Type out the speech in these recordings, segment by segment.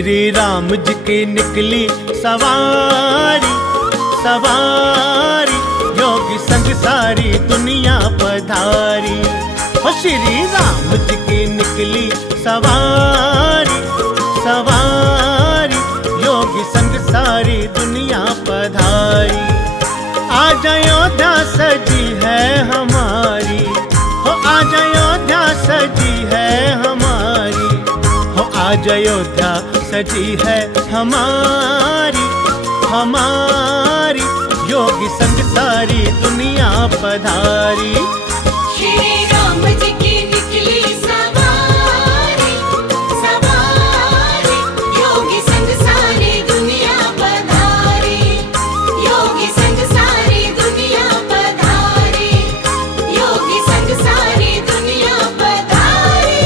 श्री राम जी की निकली सवारी, सवारी योगी संग सारी दुनिया पधारी। ओ श्री राम जी की निकली सवारी, सवारी योगी संग सारी दुनिया पधारी। आज अयोध्या सजी है हमारी, हो आज अयोध्या सजी है हमारी, हो आज अयोध्या सजी है हमारी, हमारी योगी संग सारी दुनिया पधारी। श्री राम जी की निकली सवारी, सवारी योगी संग सारी दुनिया पधारी, योगी संग सारी दुनिया पधारी, योगी संग सारी दुनिया पधारी।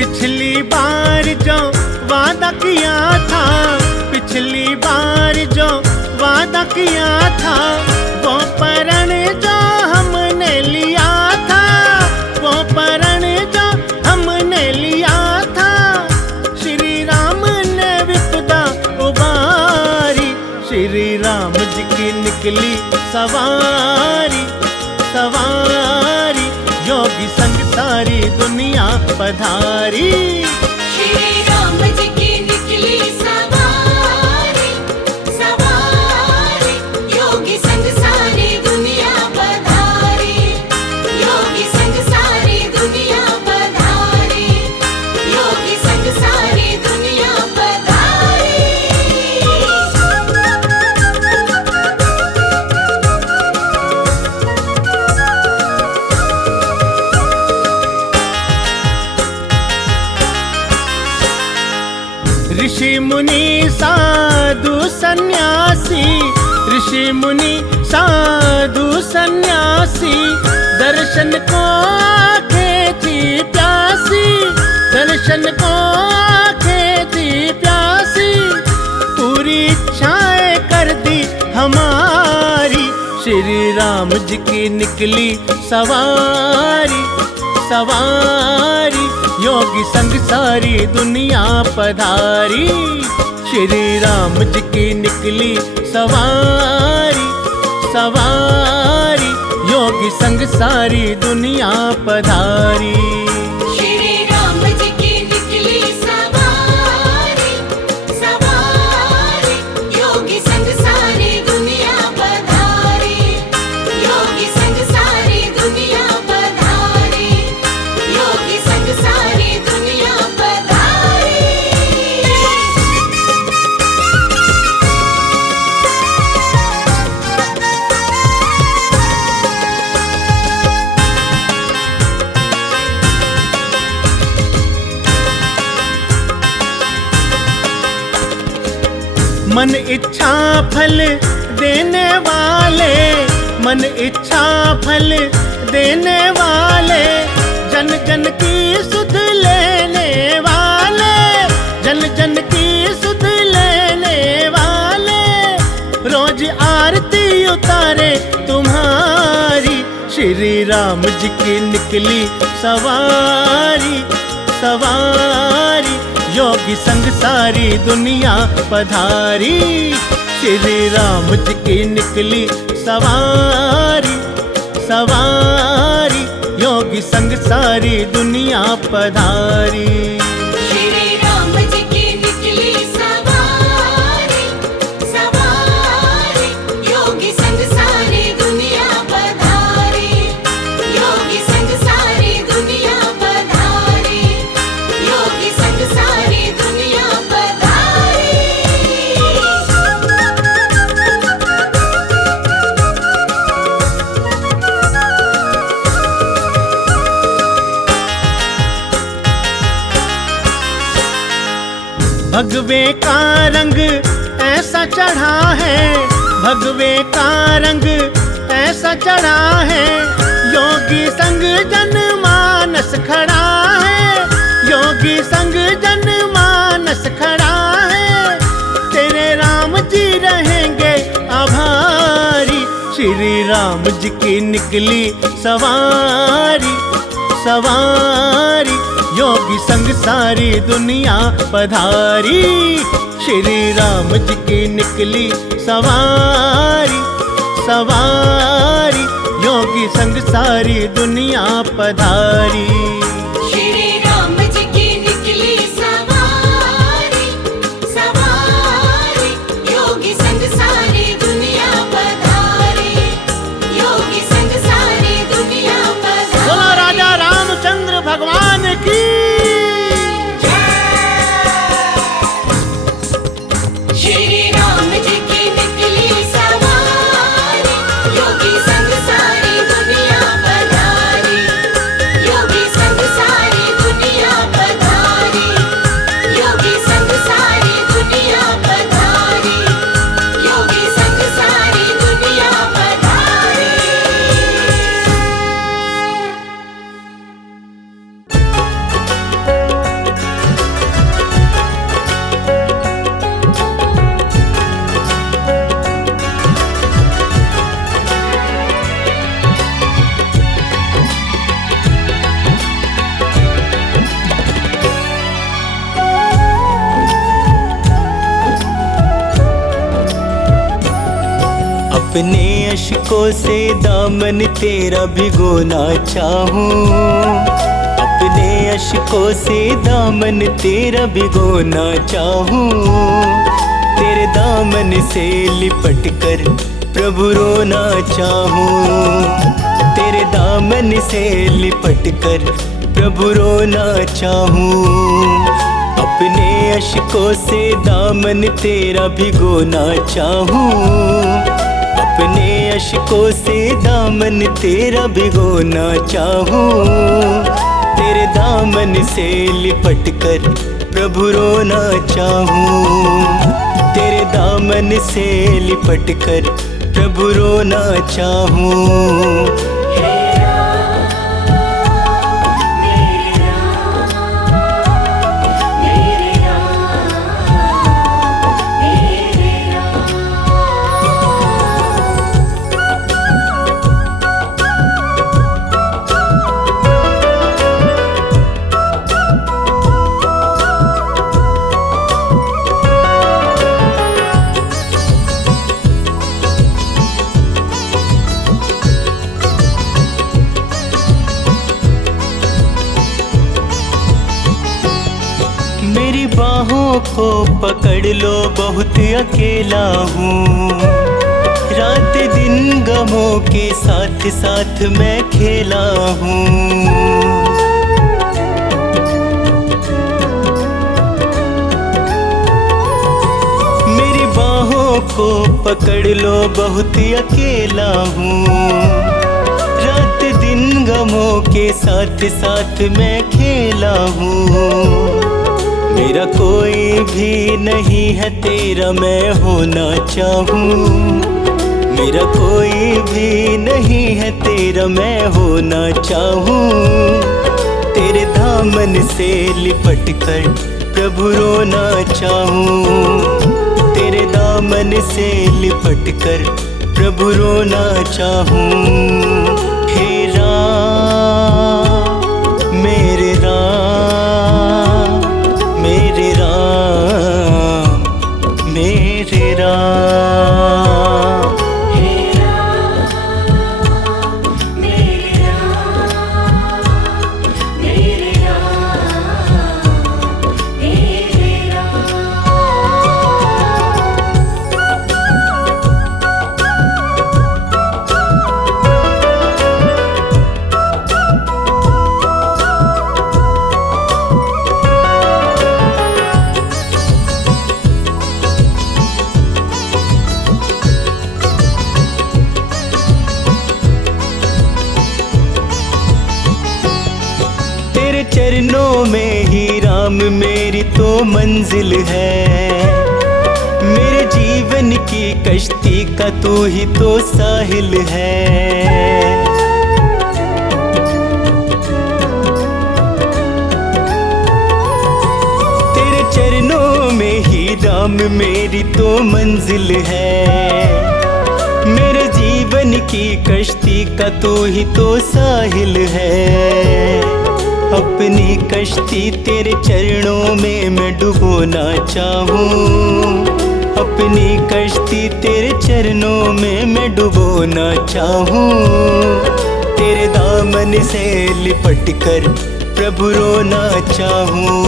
पिछली बार जो वादा किया था, पिछली बार जो वादा किया था, वो प्रण जो हमने लिया था, वो प्रण जो हमने लिया था, श्री राम ने विपदा उबारी। श्री राम जी की निकली सवारी, सवारी योगी संग सारी दुनिया पधारी। श्री राम जी की निकली सवारी, सवारी योगी संग सारी दुनिया पधारी, योगी संग सारी दुनिया पधारी, योगी संग सारी दुनिया पधारी। ऋषि मुनि साधु सन्यासी, ऋषि मुनि साधु सन्यासी, दर्शन को आंखें थी प्यासी, दर्शन को आंखें थी प्यासी, पूरी इच्छाएं कर दी हमारी। श्री राम जी की निकली सवारी, सवारी योगी संग सारी दुनिया पधारी। श्री राम जी की निकली सवारी, सवारी योगी संग सारी दुनिया पधारी। श्री राम जी की निकली सवारी, सवारी योगी संग सारी दुनिया पधारी, योगी संग सारी दुनिया पधारी, योगी संग सारी दुनिया पधारी। मन इच्छा फल देने वाले, मन इच्छा फल देने वाले, जन जन की सुध लेने वाले, जन जन की सुध लेने वाले, रोज आरती उतारे तुम्हारी। श्री राम जी की निकली सवारी, सवारी योगी संग सारी दुनिया पधारी। श्री राम जी की निकली सवारी, सवारी योगी संग सारी दुनिया पधारी। श्री राम जी की निकली सवारी, सवारी योगी संग सारी दुनिया पधारी, योगी संग सारी दुनिया पधारी, योगी संग सारी दुनिया पधारी। भगवे का रंग ऐसा चढ़ा है, भगवे का रंग ऐसा चढ़ा है, योगी संग जनमानस खड़ा है, योगी संग रहेंगे आभारी। श्री राम जी की निकली सवारी, सवारी योगी संग सारी दुनिया पधारी। श्री राम जी की निकली सवारी, सवारी योगी संग सारी दुनिया पधारी। श्री राम जी की निकली सवारी, सवारी योगी संग सारी दुनिया पधारी, योगी संग सारी दुनिया पधारी। बोलो राजा रामचंद्र भगवान की। श्री राम जी की निकली सवारी, योगी संग सारी दुनिया पधारी, योगी संग सारी दुनिया पधारी, योगी संग सारी दुनिया पधारी, योगी संग सारी दुनिया पधारी। अपने अश्कों से दामन तेरा भिगोना चाहूं, अपने अश्कों से दामन तेरा भिगोना चाहूं। तेरे दामन से लिपट कर प्रभु रोना चाहूं, तेरे दामन से लिपट कर प्रभु रोना चाहूं। अपने अश्कों से दामन तेरा भिगोना चाहूं, अपने अश्कों से दामन तेरा भिगोना चाहूं। तेरे दामन से लिपट कर प्रभु रोना चाहूं, तेरे दामन से लिपट कर प्रभु रोना चाहूं। मेरी बाहों को पकड़ लो, बहुत अकेला हूँ। रात दिन गमों के साथ साथ मैं खेला हूँ। मेरी बाहों को पकड़ लो, बहुत अकेला हूँ। रात दिन गमों के साथ साथ मैं खेला हूँ। मेरा कोई भी नहीं है तेरा मैं होना चाहूँ, मेरा कोई भी नहीं है तेरा मैं होना चाहूँ। तेरे दामन से लिपट कर प्रभु रोना चाहूँ, तेरे दामन से लिपट कर प्रभु रोना चाहूँ। हे राम मेरे राम, मेरे राम मेरे राम। हे राम मेरे राम, मेरे राम मेरे राम। तेरे चरणों में ही राम मेरी तो मंजिल है। मेरे जीवन की कश्ती का तू ही तो साहिल है। तेरे चरणों में ही राम मेरी तो मंजिल है। मेरे जीवन की कश्ती का तू ही तो साहिल है। अपनी कश्ती तेरे चरणों में मैं डुबोना चाहूँ। अपनी कश्ती तेरे चरणों में मैं डुबोना चाहूँ। तेरे दामन से लिपट कर प्रभु रोना चाहूँ।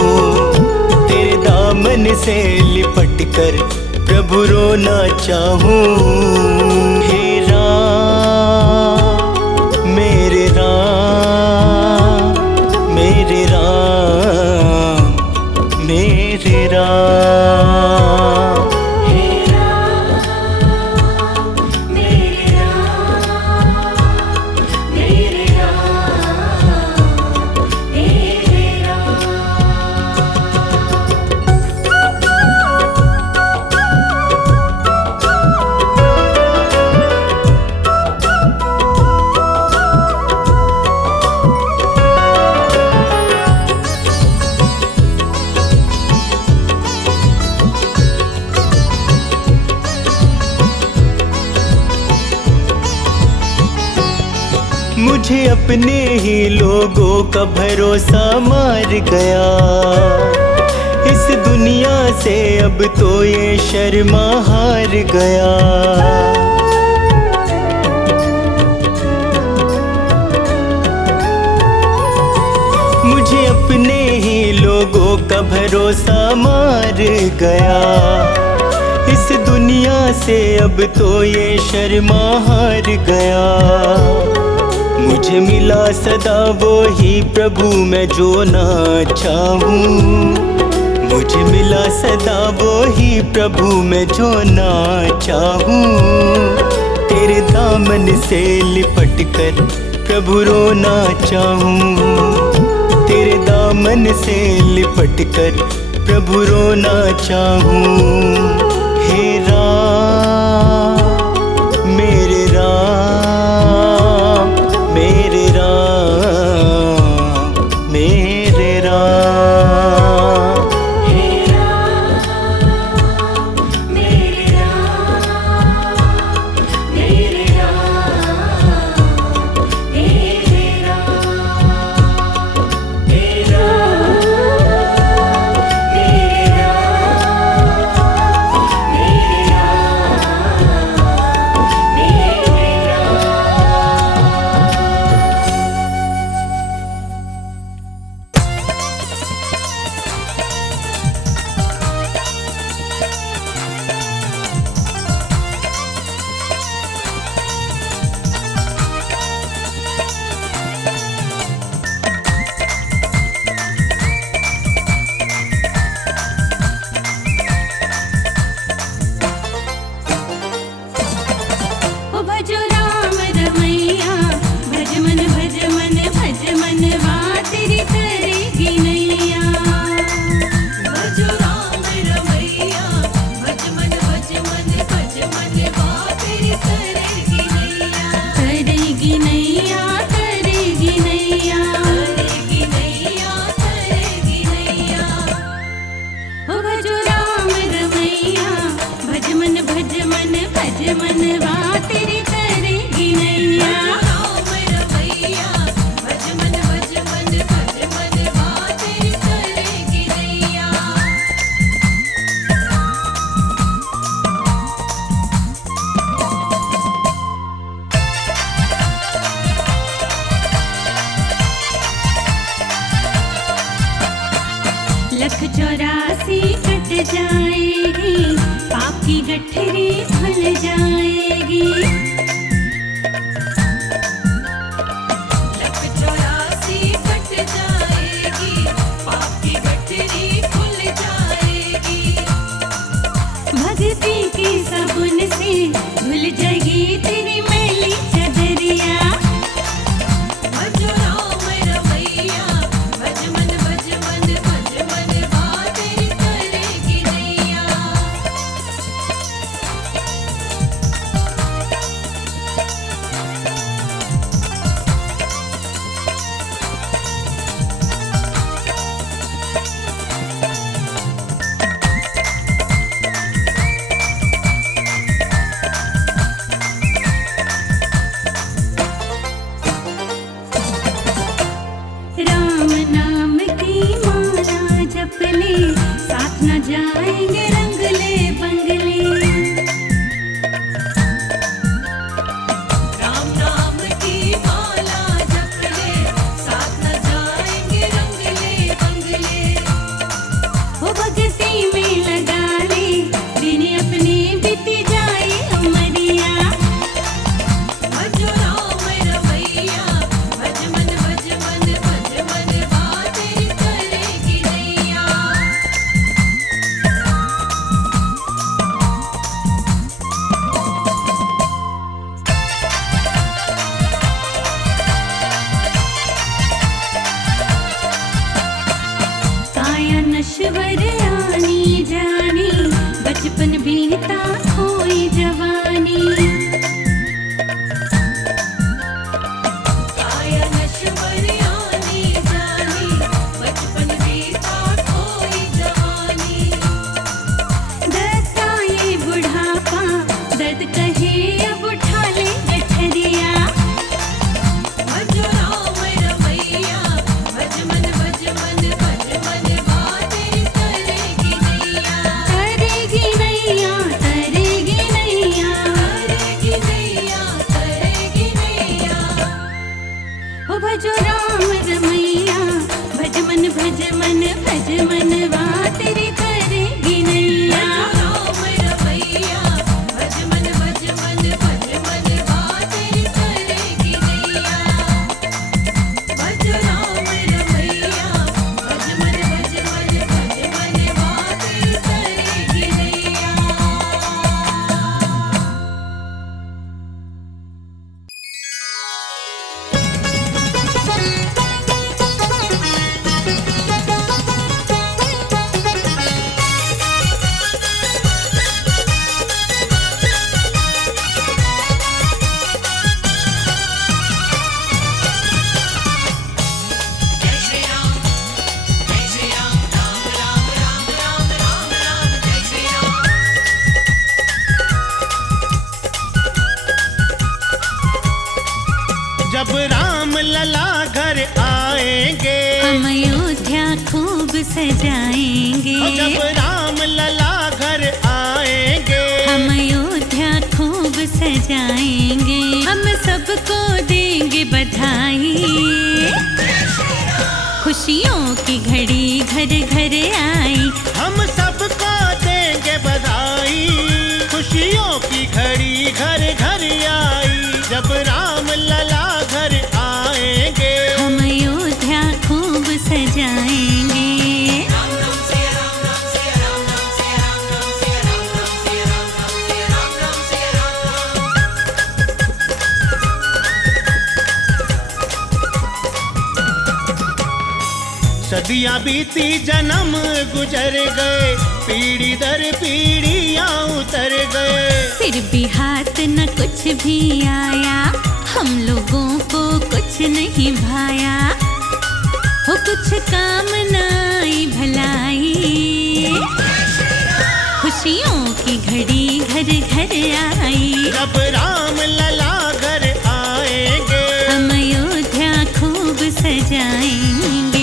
तेरे दामन से लिपट कर प्रभु रोना चाहूँ। हे राम मेरे राम मेरे राम मेरे राम। मुझे अपने ही लोगों का भरोसा मार गया। इस दुनिया से अब तो ये शर्मा हार गया। मुझे अपने ही लोगों का भरोसा मार गया। इस दुनिया से अब तो ये शर्मा हार गया। मुझे मिला सदा वो ही प्रभु मैं जो ना चाहूँ। मुझे मिला सदा वो ही प्रभु मैं जो ना चाहूँ। तेरे दामन से लिपट कर प्रभु रोना चाहूँ। तेरे दामन से लिपट कर प्रभु रोना चाहूँ। हे राम मेरे राम मेरे राम मेरे राम। हे राम मेरे राम मेरे राम मेरे राम। हे राम मेरे राम मेरे लख 84 कट जाएगी, पाप की गठरी खुल जाएगी। लख 84 कट जाएगी, पाप की गठरी खुल जाएगी। भक्ति की साबुन से धुल जाएगी तेरी मैली चदरिया। भज राम रमैया, भज मन भज मन भज मन बातें करेगी नैया। अब उठा ले गठरिया। भज राम रमैया, भज मन भज मन भज मन बातें करेगी नैया। करेगी नैया, करेगी नैया, करेगी नैया, करेगी नैया। ओ भजो राम रमैया, भज मन भज मन भज मन वा तेरी करेगी नैया। राम रमैया, भज मन भज मन भज मन बातें करेगी नैया। भज राम रमैया, भज मन भज मन भज मन बातें करेगी नैया। जब राम लला घर आएंगे, हम अयोध्या खूब सजाएंगे। जब राम लला घर आएंगे, हम अयोध्या खूब सजाएंगे। हम सबको देंगे बधाई। खुशियों की घड़ी घर घर आई। हम सबको देंगे बधाई। खुशियों की घड़ी घर घर आई। जब राम लला घर आएंगे, हम अयोध्या खूब सजाएंगे। सदियां बीती जन्म गुजर गए, पीढ़ी दर पीढ़ियां उतर गए। फिर भी हाथ न कुछ भी आया, हम लोगों को कुछ नहीं भाया। हो कुछ काम न आई भलाई। खुशियों की घड़ी घर घर आई। जब राम लला घर आएंगे, हम अयोध्या खूब सजाएंगे।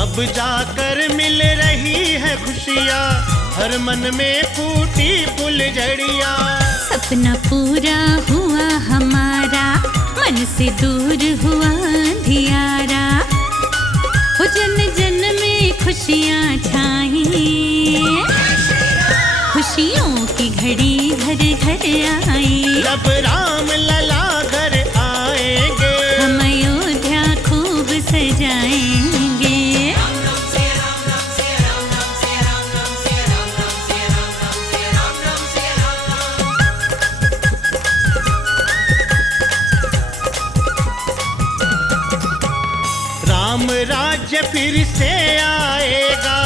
अब जाकर मिल रही है खुशियाँ, हर मन में फूटी फुलझड़ियाँ। सपना पूरा हुआ हमारा, मन से दूर हुआ अंधियारा। हो जन जन में खुशियाँ छाई। खुशियों की घड़ी घर घर आई। जब राम लला घर आएंगे, हम अयोध्या खूब सजाएंगे। राम राज्य फिर से आएगा,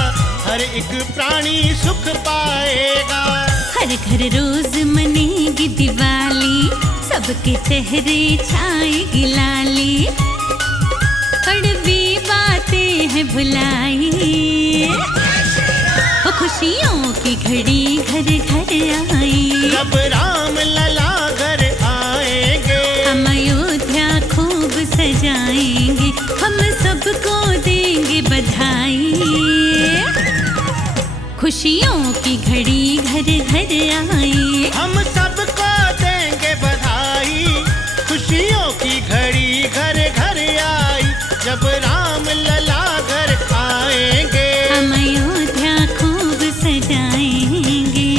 हर एक प्राणी सुख पाएगा। हर घर रोज मनेगी दिवाली, सबके चेहरे छाएगी लाली। कड़वी बातें हैं भुलाई। वो खुशियों की घड़ी घर घर आई। जब राम लला घर आएंगे, हम अयोध्या खूब सजाएंगे। हम सबको देंगे बधाई। खुशियों की घड़ी घर घर आई। हम सबको देंगे बधाई। खुशियों की घड़ी घर घर आई। जब राम लला घर आएंगे, हम अयोध्या खूब सजाएंगे।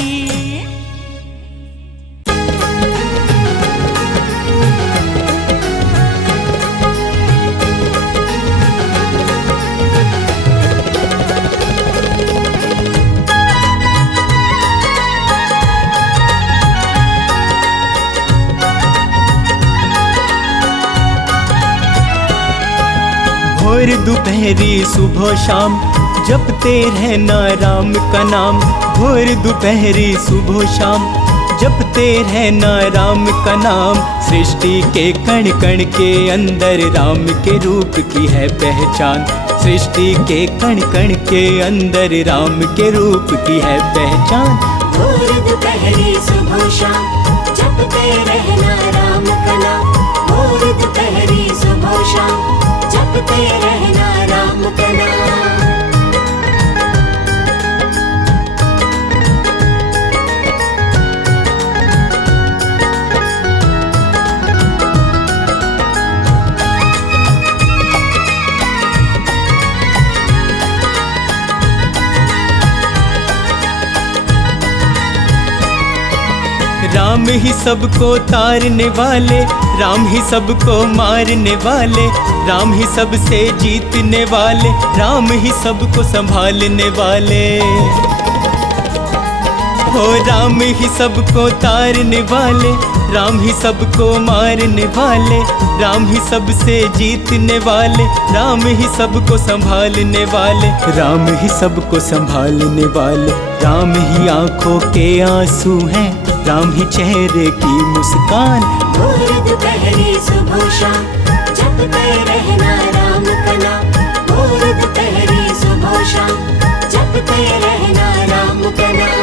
भोर दोपहरी सुबह शाम जपते रहना राम का नाम। भोर दोपहरी सुबह शाम जपते रहना राम का नाम। सृष्टि के कण कण के अंदर राम के रूप की है पहचान। सृष्टि के कण कण के अंदर राम के रूप की है पहचान। भोर दोपहरी सुबह शाम जपते रहना राम का नाम। भोर दोपहरी सुबह शाम जपते रहना राम का नाम। राम ही सबको तारने वाले, राम ही सबको मारने वाले, राम ही सबसे जीतने वाले, राम ही सबको संभालने वाले। हो राम ही सबको तारने वाले, राम ही सबको मारने वाले, राम ही सबसे जीतने वाले, राम ही सबको संभालने वाले, राम ही सबको संभालने वाले। राम ही आंखों के आंसू हैं, राम ही चेहरे की मुस्कान। भोर दोपहरी सुबह शाम जपते रहना राम का नाम। भोर दोपहरी सुबह शाम जपते रहना राम का नाम।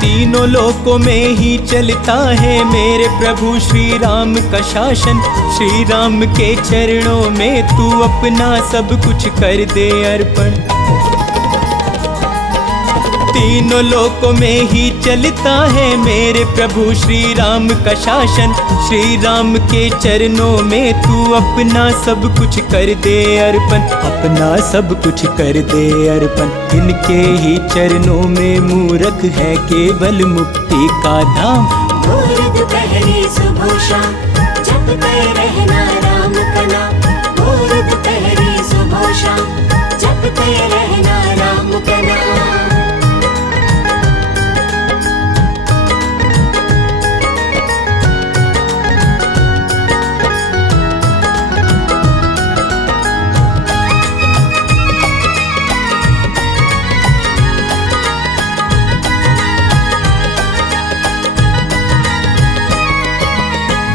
तीनों लोकों में ही चलता है मेरे प्रभु श्री राम का शासन। श्री राम के चरणों में तू अपना सब कुछ कर दे अर्पण। तीनों लोकों में ही चलता है मेरे प्रभु श्री राम का शासन। श्री राम के चरणों में तू अपना सब कुछ कर दे अर्पण। अपना सब कुछ कर दे अर्पण। इनके ही चरणों में मूरख है केवल मुक्ति का धाम। भोर दोपहरी सुबह शाम जपते रहना राम का नाम। भोर दोपहरी सुबह शाम जपते रहना राम का नाम।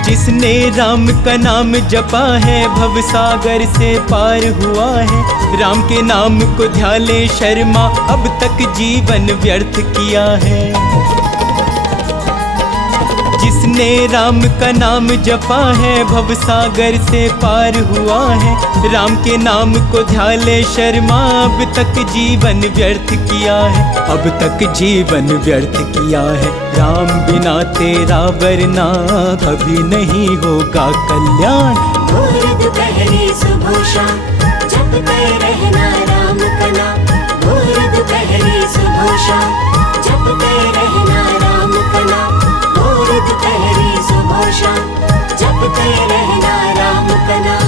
जिसने राम का नाम जपा है भव सागर से पार हुआ है। राम के नाम को ध्याले शर्मा अब तक जीवन व्यर्थ किया है। जिसने राम का नाम जपा है भव सागर से पार हुआ है। राम के नाम को ध्याले शर्मा अब तक जीवन व्यर्थ किया है। अब तक जीवन व्यर्थ किया है। राम बिना तेरा वरना कभी नहीं होगा कल्याण। भोर दोपहरी सुबह शाम जपते रहना राम का नाम। भोर दोपहरी सुबह शाम जपते रहना राम का नाम। भोर दोपहरी सुबह शाम जपते रहना राम का नाम।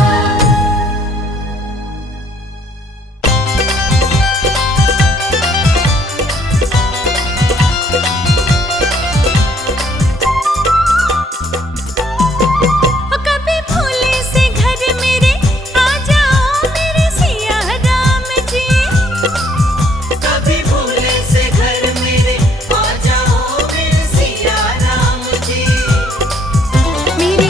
मेरे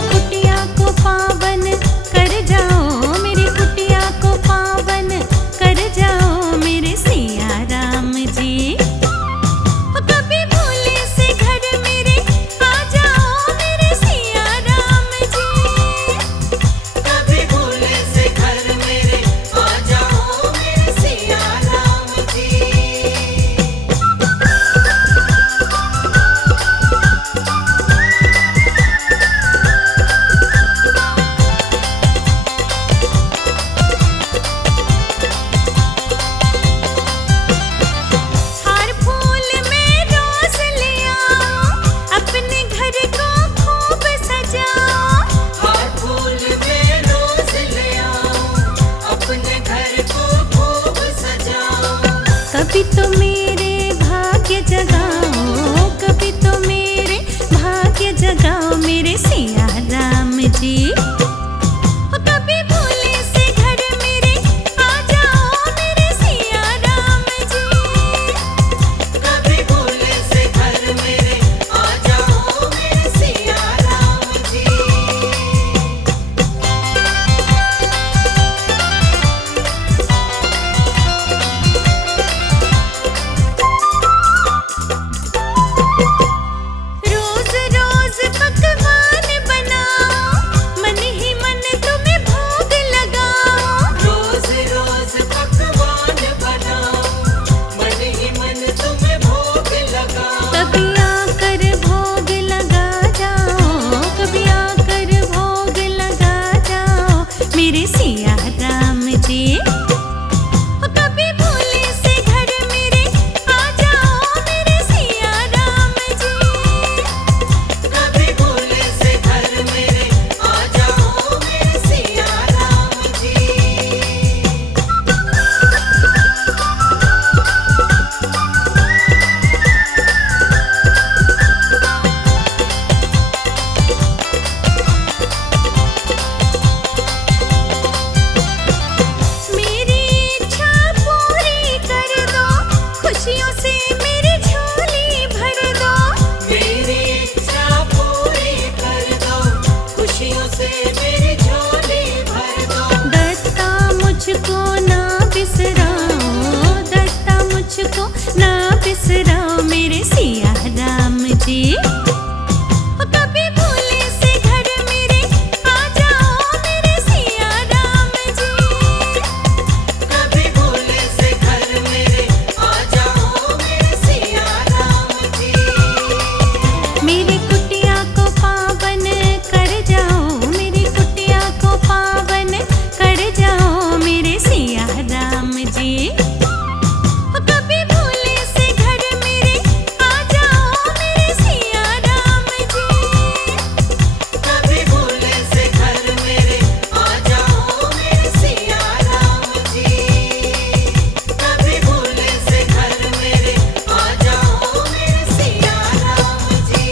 सिया राम जी। कभी भोले से घर मेरे आ जाओ मेरे सिया राम जी। कभी भोले से घर मेरे आ जाओ मेरे सिया राम जी। रोज रोज पकवान बनाओ, मन ही मन तुम्हें भोग लगाओ। रोज रोज पकवान बनाओ, मन ही मन तुम्हें भोग लगाओ। कभी आकर भोग लगा जाओ, कभी आकर भोग लगा जाओ मेरे सिया राम जी। कभी भोले से घर मेरे आ जाओ मेरे सिया राम जी। कभी भोले से घर मेरे आ जाओ मेरे सिया राम जी। मेरी इच्छा पूरी कर दो, खुशियों से मेरी झोली भर दो। मेरी इच्छा पूरी कर दो, खुशियों से मेरी झोली भर दो। दत्ता मुझको ना बिसराओ, दत्ता मुझको ना बिसराओ मेरे सिया राम जी। कभी भोले से घर मेरे आ जाओ मेरे सिया राम जी। कभी भोले से घर मेरे आ जाओ मेरे सिया राम जी। मेरी कुटिया को पावन कर जाओ, मेरी कुटिया को पावन कर जाओ मेरे सिया राम जी। कभी भोले से घर मेरे आ जाओ मेरे सिया राम जी। कभी भोले से घर मेरे आ जाओ मेरे सिया राम जी। कभी भोले से घर मेरे आ जाओ मेरे सिया राम जी।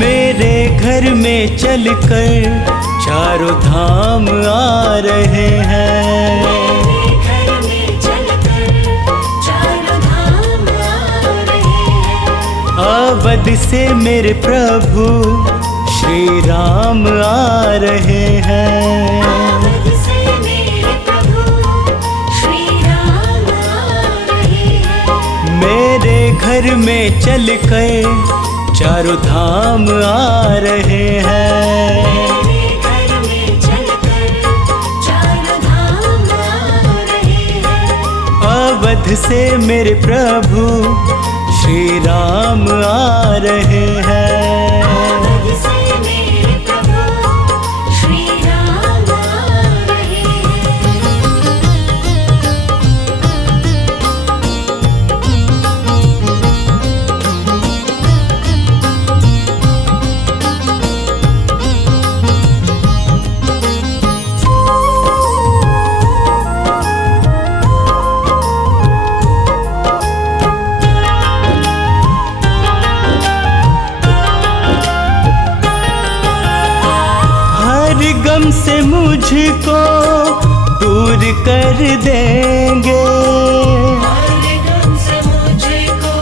मेरे घर में चलकर चारों धाम आ रहे हैं। मेरे घर में चलकर चारों धाम आ रहे हैं। अवध से मेरे प्रभु श्री राम आ रहे हैं। अवध से मेरे प्रभु श्री राम आ रहे हैं। मेरे घर में चलकर चारों धाम आ रहे हैं। मेरे घर में चलकर चारों धाम आ रहे हैं। अवध से मेरे प्रभु श्री राम आ रहे हैं। अवध से मेरे प्रभु श्री राम आ रहे हर गम से मुझको दूर कर देंगे। हर गम से मुझको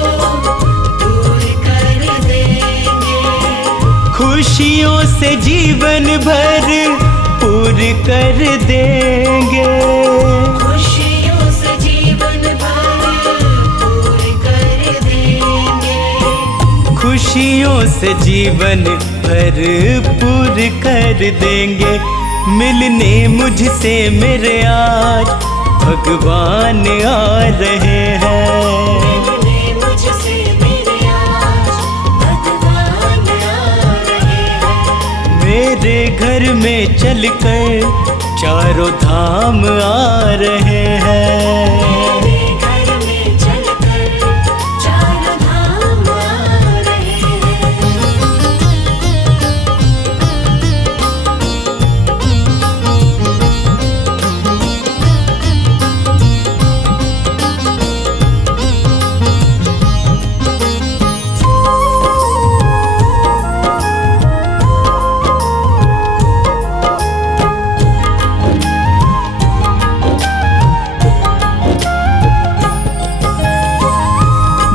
दूर कर देंगे। खुशियों से जीवन भर पूर कर देंगे। खुशियों से जीवन भर पूर कर देंगे। खुशियों से जीवन भर पूर कर देंगे। मिलने मुझसे मेरे आज भगवान आ रहे हैं। मिलने मुझसे मेरे आज घर में चलकर चारों धाम आ रहे हैं। मेरे घर में चलकर चारों धाम आ रहे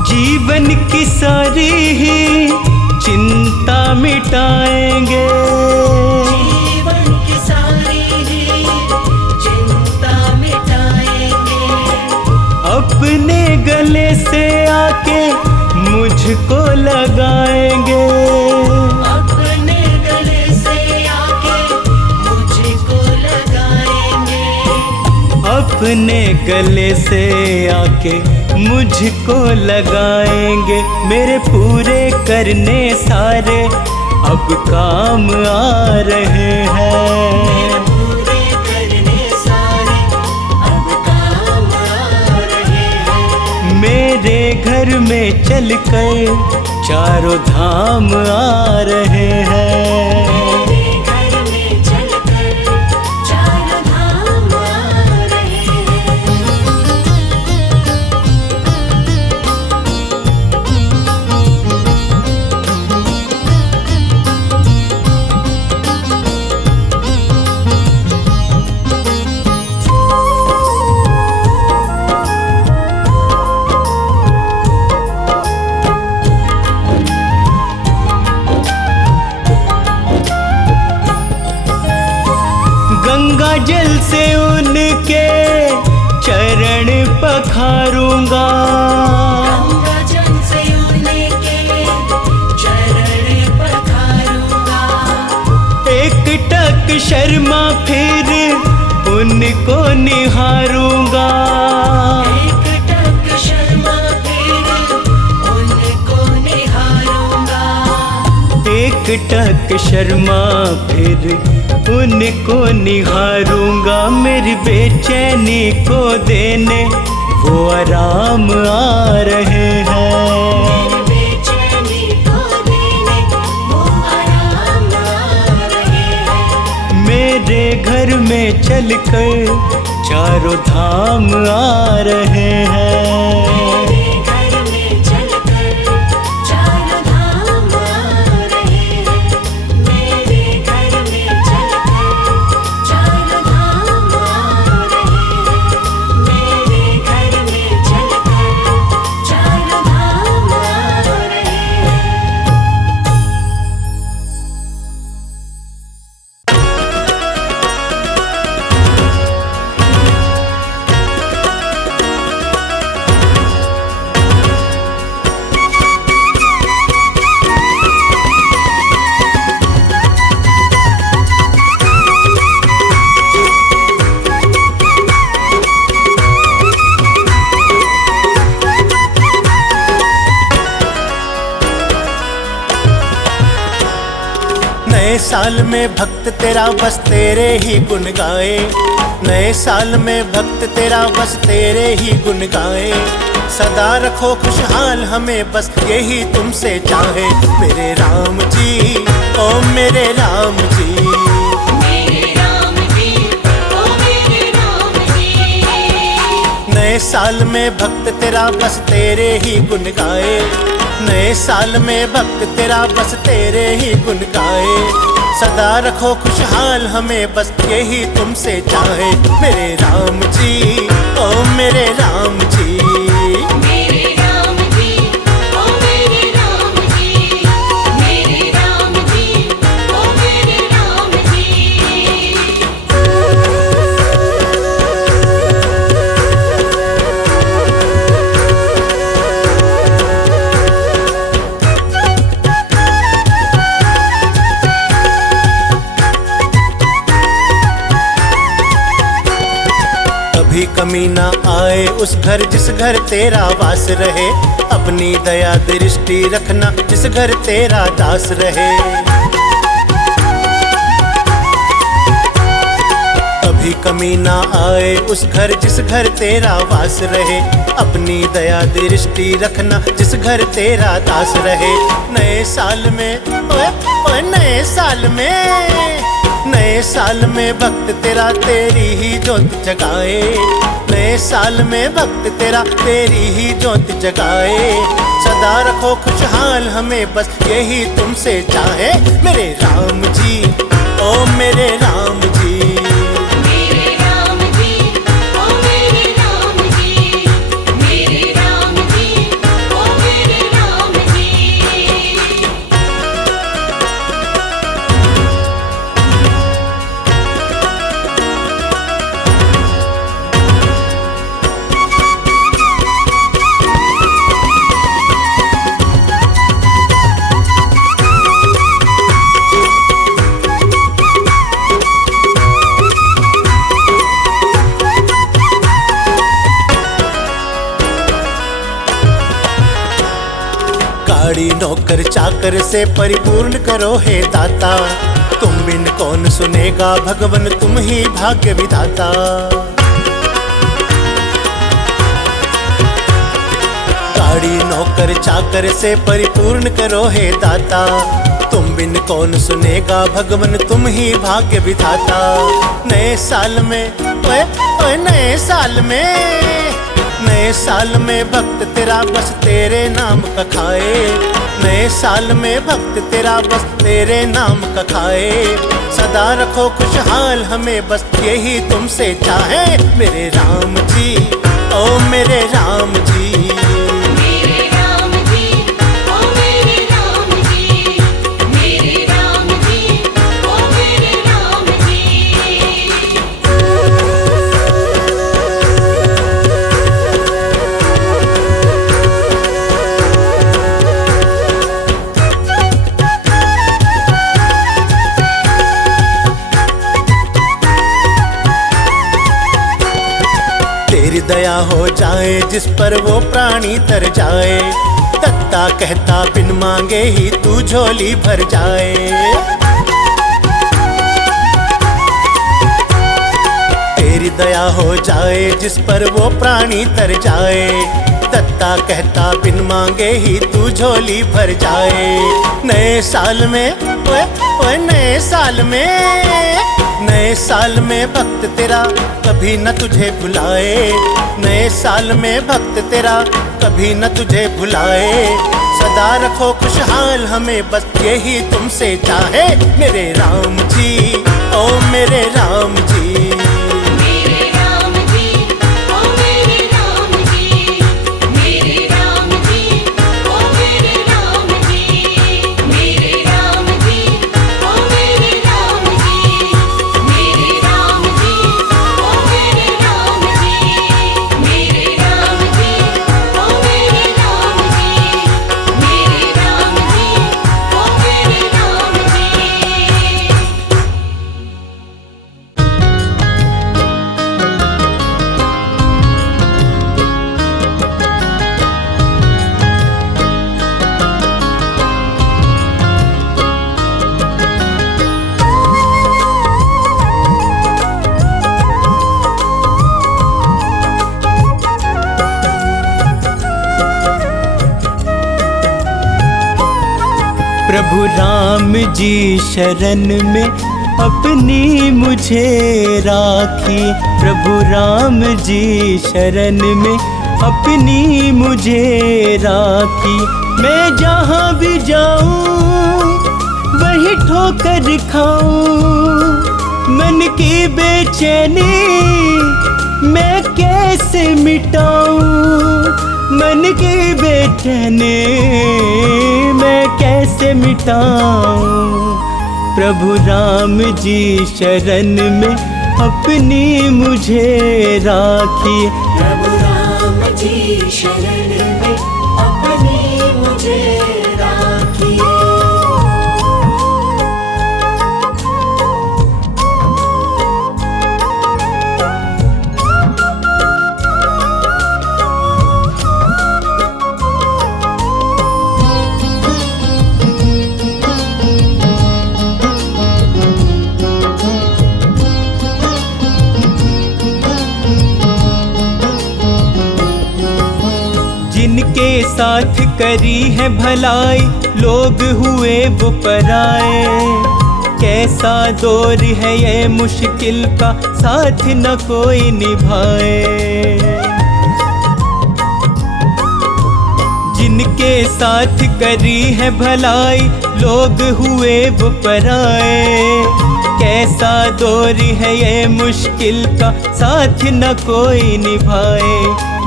जीवन की सारी ही चिंता मिटाएंगे। जीवन की सारी ही चिंता मिटाएंगे। अपने गले से आके मुझको लगाएंगे। अपने गले से आके मुझको लगाएंगे। अपने गले से आके मुझको लगाएंगे। मेरे पूरे करने सारे अब काम आ रहे हैं। पूरे करने सारे अब काम आ रहे हैं। मेरे घर में चलकर चारों धाम आ रहे हैं। मेरे घर में चलकर चारों धाम आ रहे हैं। गंगा जल से उनके चरण पखारूंगा। गंगा जल से उनके चरण पखारूंगा। एक टक शर्मा फिर उनको निहारूंगा। एक टक शर्मा फिर उनको निहारूंगा। एक टक शर्मा फिर उनको निहारूंगा। मेरी बेचैनी को देने वो आराम आ रहे हैं। बेचैनी को देने वो आराम आ रहे हैं। मेरे घर में चलकर चारों धाम आ रहे हैं। मेरे घर में चलकर चारों धाम आ रहे हैं। मेरे घर में चलकर चारों धाम आ रहे हैं। मेरे घर में चलकर चारों धाम आ रहे हैं। नए साल में भक्त तेरा बस तेरे ही गुण गाए। नए साल में भक्त तेरा बस तेरे ही गुण गाए। सदा रखो खुशहाल हमें बस यही तुमसे चाहे। मेरे राम जी ओ मेरे राम जी। मेरे राम जी ओ मेरे राम जी। नए साल में भक्त तेरा बस तेरे ही गुण गाए। नए साल में भक्त तेरा बस तेरे ही गुण गाए। सदा रखो खुशहाल हमें बस यही तुमसे चाहे। मेरे राम जी ओ मेरे राम जी। मेरे राम जी ओ मेरे राम जी। मेरे राम जी ओ मेरे राम जी। कभी कमी ना आए उस घर जिस घर तेरा वास रहे। अपनी दया दृष्टि रखना जिस घर तेरा दास रहे। कभी कमी ना आए उस घर जिस घर तेरा वास रहे। अपनी दया दृष्टि रखना जिस घर तेरा दास रहे। नए साल में ओए ओए नए साल में, नए साल में भक्त तेरा तेरी ही ज्योत जगाए। नए साल में भक्त तेरा तेरी ही ज्योत जगाए। सदा रखो खुशहाल हमें बस यही तुमसे चाहे मेरे राम जी, ओ मेरे राम जी। मेरे राम जी, ओ मेरे राम जी, मेरे राम जी, ओ मेरे राम जी। गाड़ी नौकर चाकर से परिपूर्ण करो हे दाता। तुम बिन कौन सुनेगा भगवन तुम ही भाग्य विधाता। गाड़ी नौकर चाकर से परिपूर्ण करो हे दाता। तुम बिन कौन सुनेगा भगवन तुम ही भाग्य विधाता। नए साल में ओए ओए नए साल में, नए साल में भक्त तेरा बस तेरे नाम का खाए। नए साल में भक्त तेरा बस तेरे नाम का खाए। सदा रखो खुशहाल हमें बस यही तुमसे चाहे मेरे राम जी, ओ मेरे राम जी। मेरे राम जी, ओ मेरे राम जी, मेरे राम जी, ओ मेरे राम जी। तेरी दया हो जाए जिस पर वो प्राणी तर जाए। दत्ता कहता बिन मांगे ही तू झोली भर जाए। तेरी दया हो जाए जिस पर वो प्राणी तर जाए। दत्ता कहता बिन मांगे ही तू झोली भर जाए। नए साल में ओए ओए नए साल में, नए साल में भक्त तेरा कभी न तुझे भुलाए। नए साल में भक्त तेरा कभी न तुझे भुलाए। सदा रखो खुशहाल हमें बस यही तुमसे चाहे मेरे राम जी, ओ मेरे राम जी। मेरे राम जी, ओ मेरे राम जी, मेरे राम जी, ओ मेरे राम जी। मेरे राम जी, ओ मेरे राम जी, मेरे राम जी, ओ मेरे राम जी। मेरे राम जी, ओ मेरे राम जी, मेरे राम जी, ओ मेरे राम जी। प्रभु राम जी शरण में अपनी मुझे राखी। प्रभु राम जी शरण में अपनी मुझे राखी। मैं जहाँ भी जाऊँ वही ठोकर खाऊं। मन की बेचैनी मैं कैसे मिटाऊं। मन की बेचैनी मैं कैसे मिटाऊं। प्रभु राम जी शरण में अपनी मुझे राखी। प्रभु राम जी शरण में अपनी मुझे राखिए। साथ करी है भलाई, लोग हुए वो पराए। कैसा दौर है ये मुश्किल का, साथ न कोई निभाए। जिनके साथ करी है भलाई, लोग हुए वो पराए। कैसा दौर है ये मुश्किल का, साथ न कोई निभाए।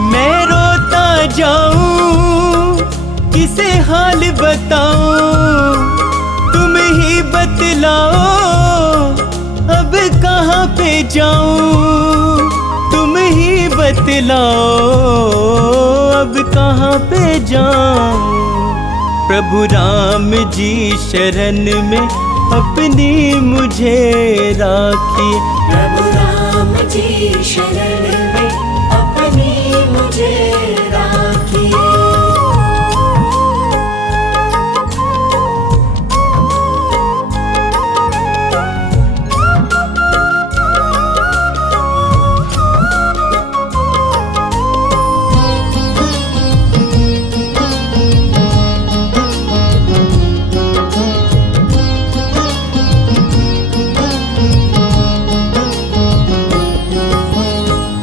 मैं रोता जाऊं, किसे हाल बताऊं, तुम ही बतलाओ अब कहाँ पे जाऊं। तुम ही बतलाओ अब कहाँ पे जाऊं। प्रभु राम जी शरण में अपनी मुझे राखिए। प्रभु राम जी शरण में अपनी मुझे राखिए।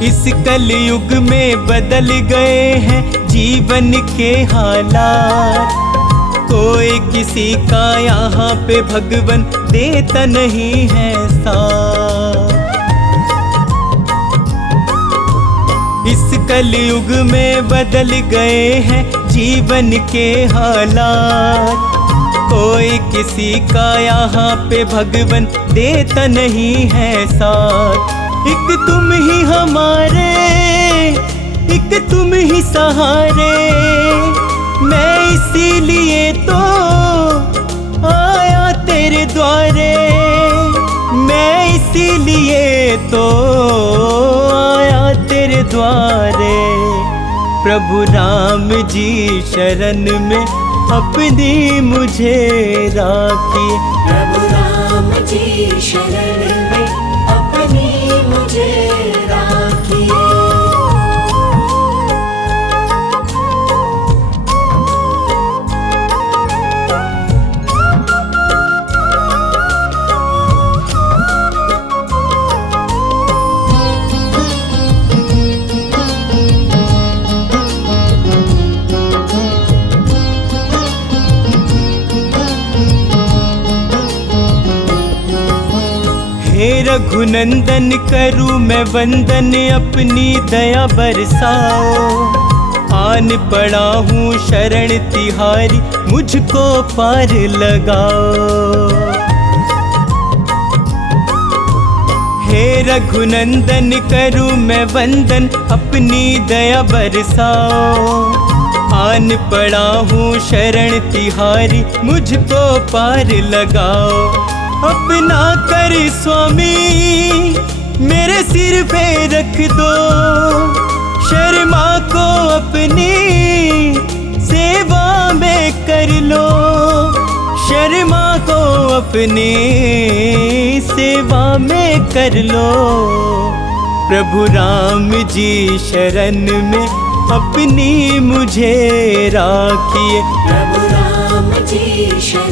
इस कलयुग में बदल गए हैं जीवन के हालात। कोई किसी का यहाँ पे भगवन देता नहीं है साथ। इस कलयुग में बदल गए हैं जीवन के हालात। कोई किसी का यहाँ पे भगवन देता नहीं है साथ। एक तुम ही हमारे, एक तुम ही सहारे। मैं इसीलिए तो आया तेरे द्वारे। मैं इसीलिए तो आया तेरे द्वारे। प्रभु राम जी शरण में अपनी मुझे राखिए। प्रभु राम जी शरण में अपनी मुझे राखिए। हे रघुनंदन करूँ मैं वंदन, अपनी दया बरसाओ। आन पड़ा हूँ शरण तिहारी, मुझको पार लगाओ। हे रघुनंदन करूँ मैं वंदन, अपनी दया बरसाओ। आन पड़ा हूँ शरण तिहारी, मुझको पार लगाओ। अपना कर स्वामी मेरे सिर पे रख दो। शर्मा को अपनी सेवा में कर लो। शर्मा को अपनी सेवा में कर लो। प्रभु राम जी शरण में अपनी मुझे राखिए। प्रभु राम जी शरण